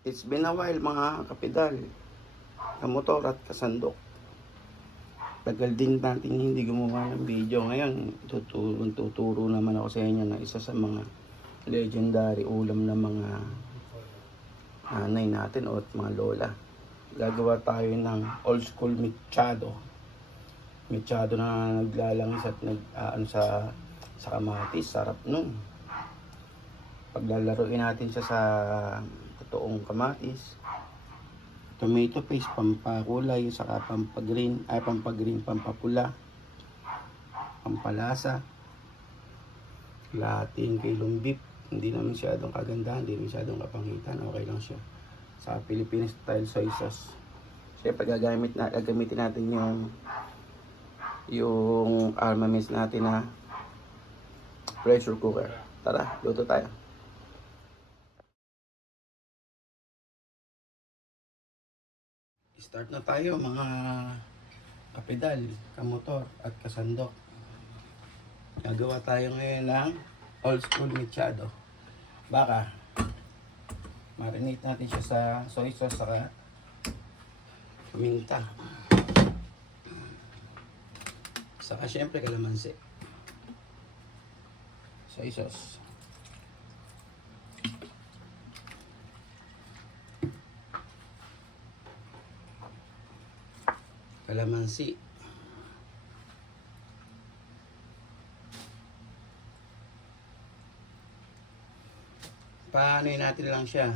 It's been a while mga kapidal, kamotor at kasandok. Tagal din natin hindi gumawa ng video. Ngayon, tuturo naman ako sa inyo na isa sa mga legendary ulam ng mga nanay natin o mga lola. Gagawa tayo ng old school mechado. Mechado na naglalangis at sa kamatis. Sarap nun. Paglalaruin natin siya sa totoong kamatis, tomato paste, pampakulay, saka pampagreen, pampapula, pampalasa, lahating kilong beef. Hindi naman masyadong kagandahan, hindi masyadong kapangitan, okay lang siya. Sa Philippine style soy sauce. Siyempre gagamitin natin yung armaments natin na pressure cooker. Tara, luto tayo. Start na tayo mga kapedal, kamotor at kasandok. Gagawa tayo ngayon ng old school mechado. Baka marinate natin siya sa soy sauce saka paminta. Saka syempre kalamansi. Soy sauce. Kalamansi. Paano natin lang siya?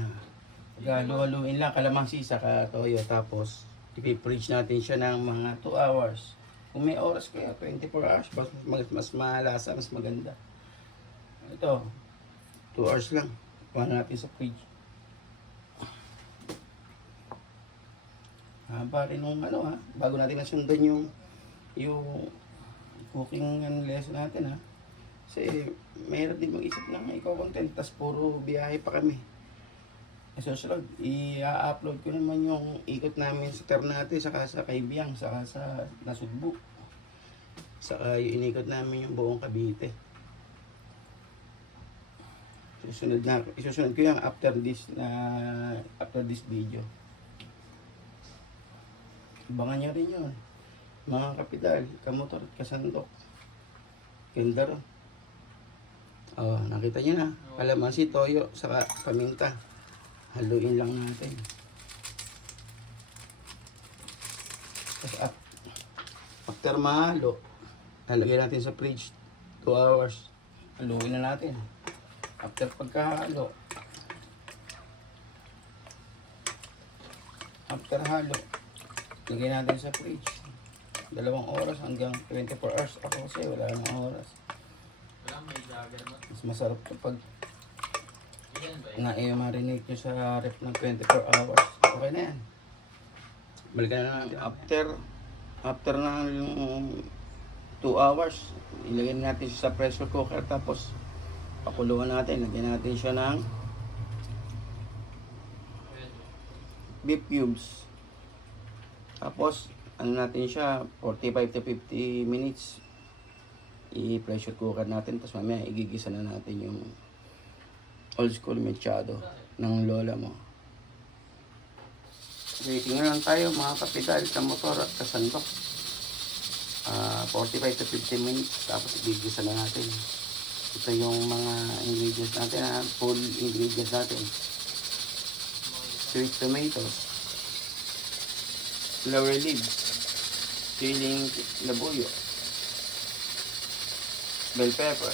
Halu-haluin lang kalamansi sa toyo, tapos ipi-fridge natin siya ng mga 2 hours. Kung may oras kaya 24 hours, mas malasa, mas maganda. Ito, 2 hours lang. Kuha natin sa fridge. Rin nung bago natin nasundan yung cooking lesson natin kasi mahirap din mag-isip ng ikaw-content tas puro biyahe pa kami. Susunod, i-upload ko naman yung ikot namin sa Ternate, saka sa Kaibiyang, saka sa Nasugbu, saka yung inikot namin yung buong Cavite. Isusunod ko yung after this video. Abangan nyo rin yun, mga kapidal, kamotor at kasandok. Ganda rin. Nakita nyo na, kalamansi, toyo, saka paminta. Haluin lang natin. Tapos after mahalo, lalagyan natin sa fridge 2 hours. Haluin na natin. After pagkahalo, after halo, lagyan natin sa fridge 2 oras hanggang 24 hours. Ako kasi wala nang oras. Mas masarap kapag na-marinate nyo sa ref ng 24 hours. Okay na yan. Balikan na natin. After na yung 2 hours, ilagay natin siya sa pressure cooker, tapos pakuluan natin. Lagyan natin siya ng beef cubes. Tapos natin siya 45 to 50 minutes. I-pressure cooker natin, tapos mamaya igigisa na natin yung old school mechado ng lola mo. Waiting na lang tayo mga kapidal, kamotor at kasandok. 45 to 50 minutes, tapos igigisa na natin. Ito yung mga ingredients natin, full ingredients natin. Sweet tomatoes, laurel leaves, siling labuyo, bell pepper,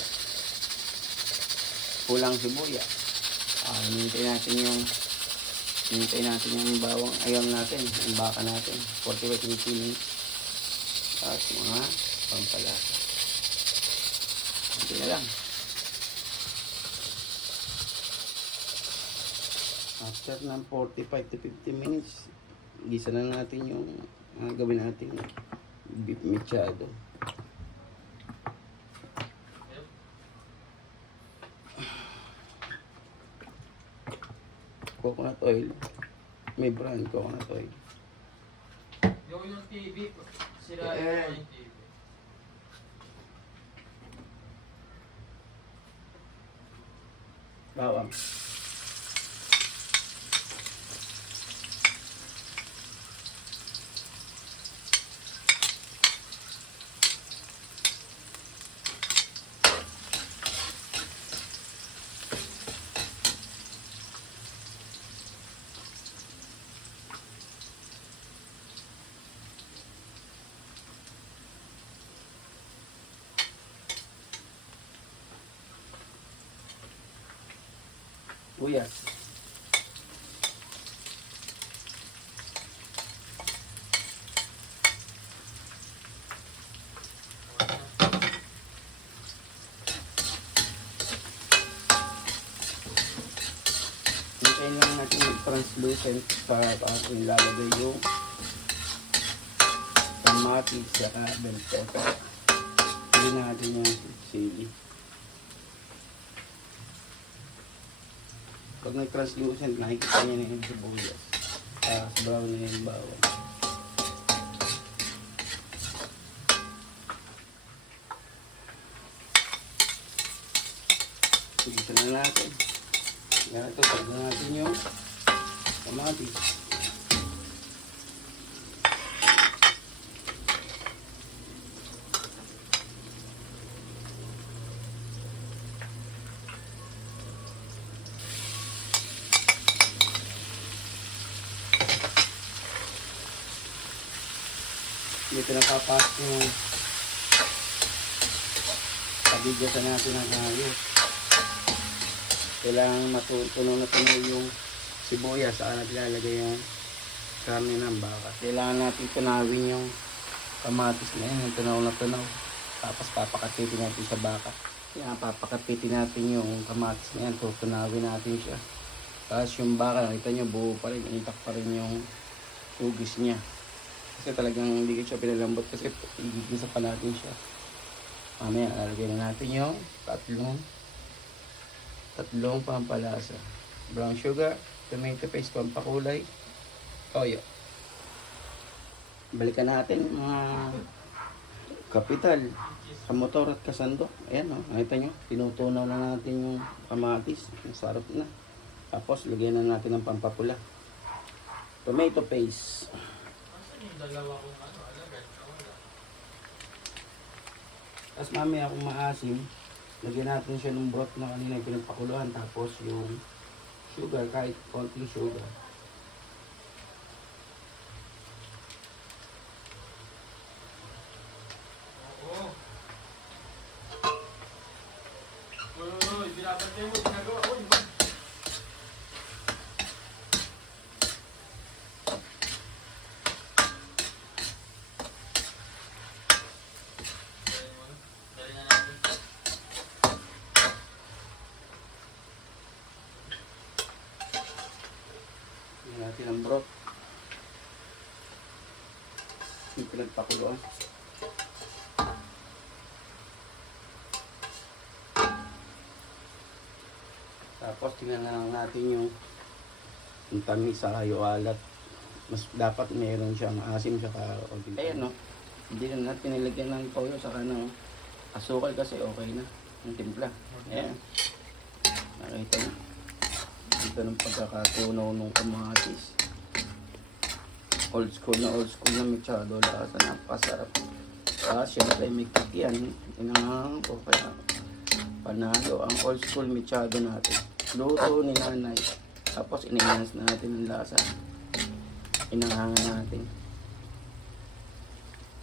pulang sibuya. Hinintay natin yung bawang ayam natin, yung baka natin, 45 minutes. At mga pampalasa. Hindi na lang. After ng 45 to 50 minutes, gisa na natin yung gawin natin beef mechado. Coconut oil. May brand coconut oil. Yung TV, sira yung TV. Bawang. Sibuyas. Hintayin lang natin mag-translucent para ating lalagay yung kamatis at bell pepper. Hindi natin yung sili. Pag nag-translucent, nakikita niya na yung sibuyas. Brown na yung bawang. Dito na natin. Ganito, pag natin yung kamatis. Dito na papasok yung pabigyasan natin ng ayos. Kailangan matutunaw na tunaw yung sibuyas saka naglalagay yung karne ng baka. Kailangan natin tunawin yung kamatis na yan, yung tunaw na tunaw. Tapos papakapitin natin sa baka. Kaya papakapitin natin yung kamatis na yan, tutunawin natin siya. Tapos yung baka, nakita nyo buo pa rin, intak pa rin yung ugis niya. Kasi talagang hindi ko siya pinalambot kasi igigisa pa natin siya. Mamaya, lalagay na natin yung tatlong pampalasa. Brown sugar, tomato paste, pampakulay, toyo. Balikan natin mga kapital, kamotor at kasandok. Ayan o, nakita nyo, tinutunaw na natin yung kamatis. Ang sarap na. Tapos, lagyan na natin ng pampapula. Tomato paste. Yung dalawa kong alagad. Tapos mamaya kung maasim, lagyan natin siya ng broth na kanina yung pinagpakuluan. Tapos yung sugar, kahit konting sugar. Oo. Uy, binabantay mo, ginagawa. Uy, ba? Dali na natin. Lagyan natin ang broth. Yung pinagpakuluan. Tapos tingnan na lang natin yung tamis sa kayo alat. Mas dapat meron siyang asim saka konting. Ayan no. Hindi na natin nilagyan ng toyo saka ng asukal kasi okay na. Yung timpla. Ayan. Nakita na. Dito ng pagkakatunaw ng kamatis. Old school na mechado. Lasa napakasarap. Siyempre may kick yan. Inangang ko kaya panalo ang old school mechado natin. Luto ni nanay. Tapos in-enhance na natin ang lasa. Inangangan natin.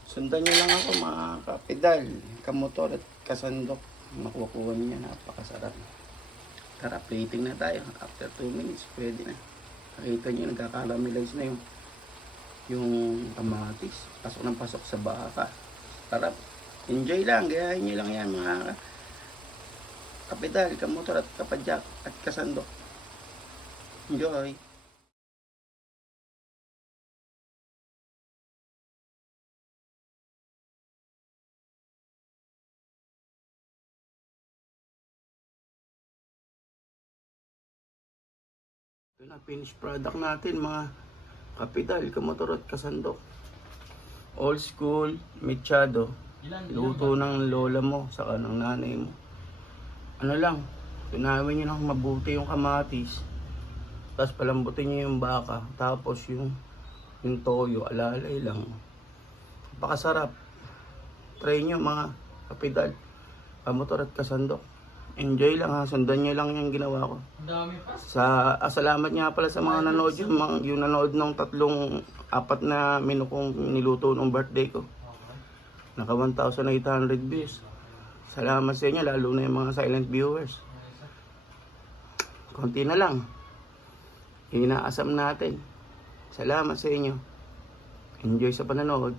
Sundan nyo lang ako mga kapidal, kamotor at kasandok. Makukuha niya, napakasarap. Tara, plating na tayo. After 2 minutes, pwede na. Nakita nyo, nagkakaramelize na yung kamatis. Pasok ng pasok sa baka. Tara, enjoy lang. Gayahin nyo lang yan mga kapidal, kamotor at kapadyak at kasandok. Enjoy! Ito na, finished product natin mga kapidal, kamotor at kasandok. Old school, mechado. Luto ng lola mo, saka ng nanay mo. Ano lang, tunawin nyo lang mabuti yung kamatis. Tapos palambutin nyo yung baka. Tapos yung toyo, alalay lang. Napakasarap. Try nyo mga kapidal, kamotor at kasandok. Enjoy lang ha, sundan nyo lang yung ginawa ko. Ang dami pa. Salamat nga pala sa mga nanood yung nanood ng 4 na menu kong niluto nung birthday ko. Okay. Naka 1,800 views. Salamat sa inyo, lalo na yung mga silent viewers. konti na lang. Inaasam natin. Salamat sa inyo. Enjoy sa panonood.